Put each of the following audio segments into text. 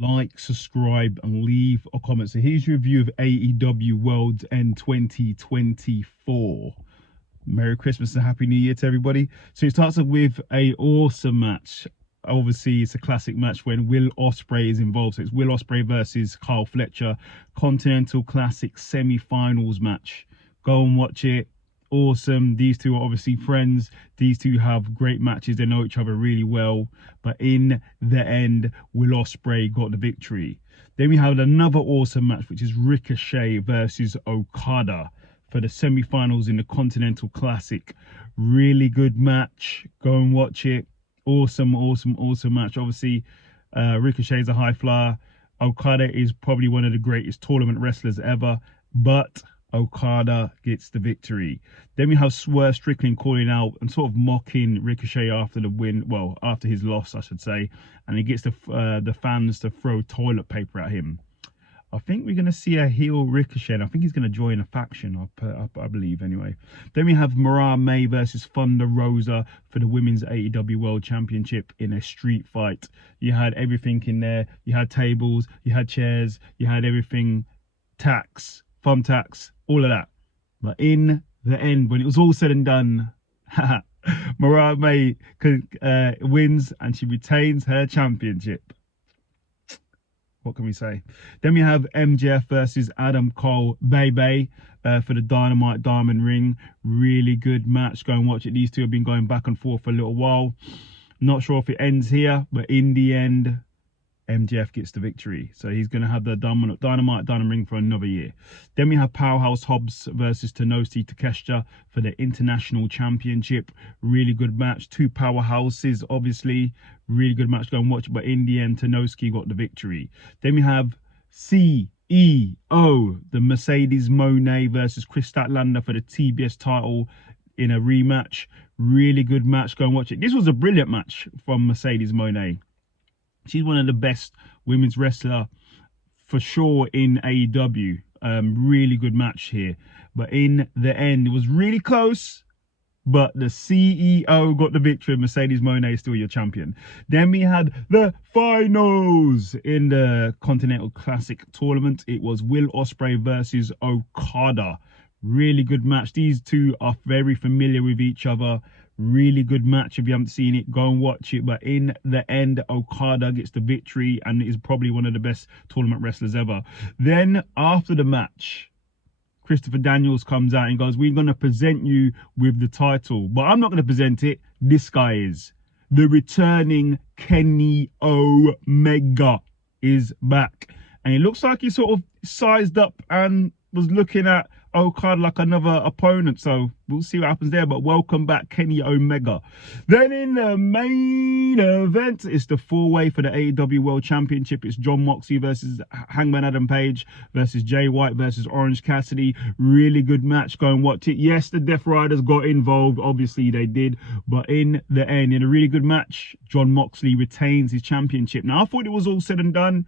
Like, subscribe, and leave a comment. So here's your review of AEW Worlds End 2024. Merry Christmas and Happy New Year to everybody. So it starts off with a awesome match. Obviously, it's a classic match when Will Ospreay is involved. So it's Will Ospreay versus Kyle Fletcher, Continental Classic semi-finals match. Go and watch it. Awesome. These two are obviously friends. These two have great matches. They know each other really well. But in the end, Will Ospreay got the victory. Then we have another awesome match, which is Ricochet versus Okada for the semi-finals in the Continental Classic. Really good match. Go and watch it. Awesome match. Obviously, Ricochet is a high flyer. Okada is probably one of the greatest tournament wrestlers ever, but Okada gets the victory. Then we have Swerve Strickland calling out and sort of mocking Ricochet after the win, well, after his loss, I should say, and he gets the fans to throw toilet paper at him. I think we're going to see a heel Ricochet. I think he's going to join a faction, I believe, anyway. Then we have Mariah May versus Thunder Rosa for the Women's AEW World Championship in a street fight. You had everything in there. You had tables, you had chairs, you had everything, tacks, thumbtacks, all of that. But in the end, when it was all said and done, Mariah May wins and she retains her championship. What can we say? Then we have MJF versus Adam Cole, Bay for the Dynamite Diamond Ring. Really good match. Go and watch it. These two have been going back and forth for a little while. Not sure if it ends here, but in the end, MJF gets the victory. So he's going to have the Dynamite Diamond Ring for another year. Then we have Powerhouse Hobbs versus Tanoshi Takeshita for the International Championship. Really good match. Two powerhouses, obviously. Really good match. Go and watch it. But in the end, Tanoshi got the victory. Then we have CEO, the Mercedes Moné versus Chris Statlander for the TBS title in a rematch. Really good match. Go and watch it. This was a brilliant match from Mercedes Moné. She's one of the best women's wrestler for sure in AEW. Really good match here. But in the end, it was really close. But the CEO got the victory. Mercedes Moné is still your champion. Then we had the finals in the Continental Classic tournament. It was Will Ospreay versus Okada. Really good match. These two are very familiar with each other. Really good match. If you haven't seen it, go and watch it. But in the end, Okada gets the victory and is probably one of the best tournament wrestlers ever. Then after the match, Christopher Daniels comes out and goes, we're going to present you with the title. But I'm not going to present it. This guy is. The returning Kenny Omega is back. And it looks like he sort of sized up and was looking at Okada like another opponent, so we'll see what happens there. But welcome back, Kenny Omega. Then in the main event, it's the four-way for the AEW World Championship. It's Jon Moxley versus Hangman Adam Page versus Jay White versus Orange Cassidy. Really good match. Go and watch it. Yes, the Death Riders got involved. Obviously, they did. But in the end, in a really good match, Jon Moxley retains his championship. Now, I thought it was all said and done.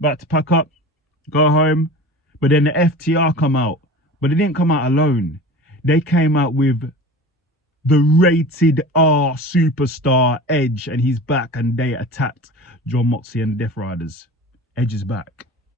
About to pack up, go home. But then the FTR come out. But they didn't come out alone. They came out with the rated R superstar Edge, and he's back, and they attacked Jon Moxley and the Death Riders. Edge is back.